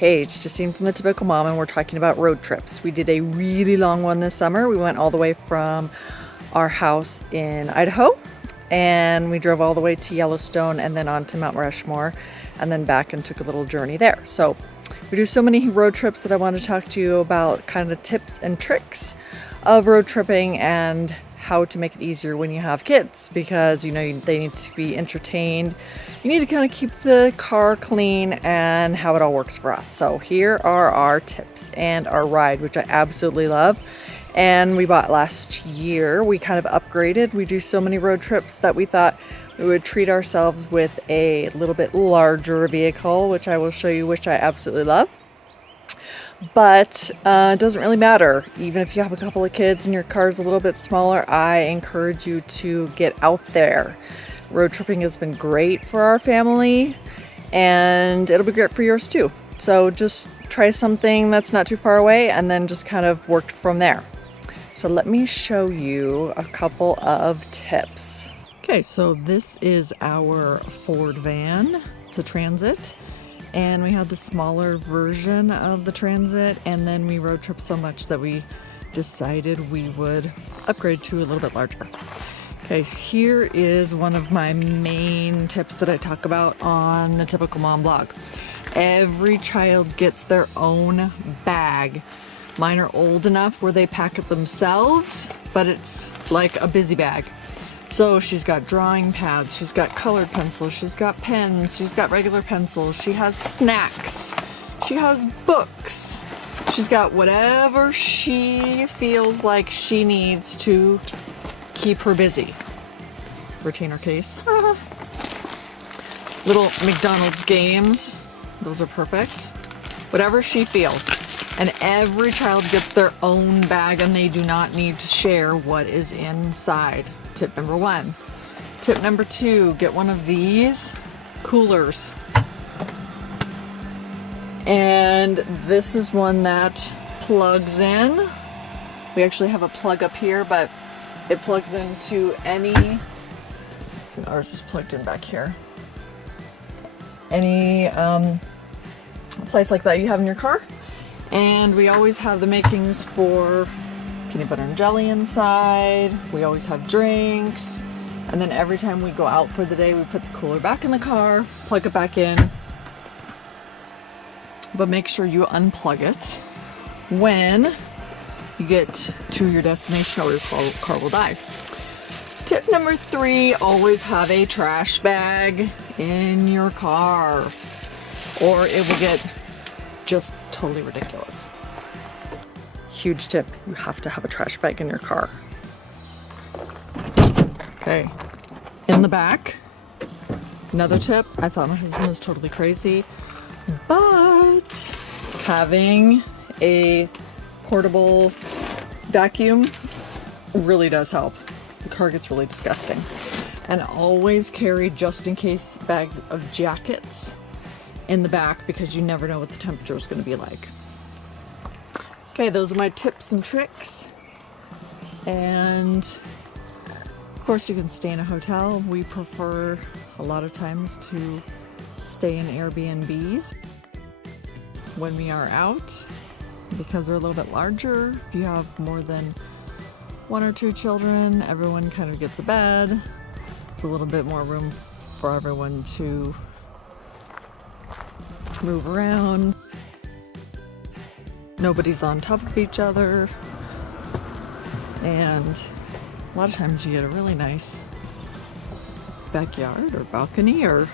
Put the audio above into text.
Hey, it's Justine from The Typical Mom, and we're talking about road trips. We did a really long one this summer. We went all the way from our house in Idaho, and we drove all the way to Yellowstone and then on to Mount Rushmore, and then back and took a little journey there. So we do so many road trips that I want to talk to you about kind of tips and tricks of road tripping and how to make it easier when you have kids, because you know they need to be entertained. You need to kind of keep the car clean and how it all works for us. So here are our tips and our ride, which I absolutely love. And we bought last year. We kind of upgraded. We do so many road trips that we thought we would treat ourselves with a little bit larger vehicle, which I will show you, which I absolutely love. But it doesn't really matter. Even if you have a couple of kids and your car's a little bit smaller, I encourage you to get out there. Road tripping has been great for our family, and it'll be great for yours too. So just try something that's not too far away and then just kind of work from there. So let me show you a couple of tips. Okay, so this is our Ford van. It's a Transit. And we had the smaller version of the Transit, and then we road trip so much that we decided we would upgrade to a little bit larger. Okay, here is one of my main tips that I talk about on the Typical Mom blog. Every child gets their own bag. Mine are old enough where they pack it themselves, but it's like a busy bag. So she's got drawing pads, she's got colored pencils, she's got pens, she's got regular pencils, she has snacks, she has books, she's got whatever she feels like she needs to keep her busy. Retainer case. Little McDonald's games, those are perfect. Whatever she feels. And every child gets their own bag, and they do not need to share what is inside. Tip number 1. Tip number 2, get one of these coolers. And this is one that plugs in. We actually have a plug up here, but it plugs into any, so ours is plugged in back here. Any place like that you have in your car. And we always have the makings for peanut butter and jelly inside. We always have drinks. And then every time we go out for the day, we put the cooler back in the car, plug it back in. But make sure you unplug it when you get to your destination, or your car will die. Tip number 3, always have a trash bag in your car, or it will get just totally ridiculous. Huge tip, you have to have a trash bag in your car. Okay, in the back, another tip, I thought my husband was totally crazy, but having a portable vacuum really does help. The car gets really disgusting. And always carry just in case bags of jackets in the back, because you never know what the temperature is going to be like. Okay, those are my tips and tricks. And of course you can stay in a hotel. We prefer a lot of times to stay in Airbnbs when we are out, because they're a little bit larger. If you have more than 1 or 2 children, everyone kind of gets a bed. It's a little bit more room for everyone to move around. Nobody's on top of each other, and a lot of times you get a really nice backyard or balcony or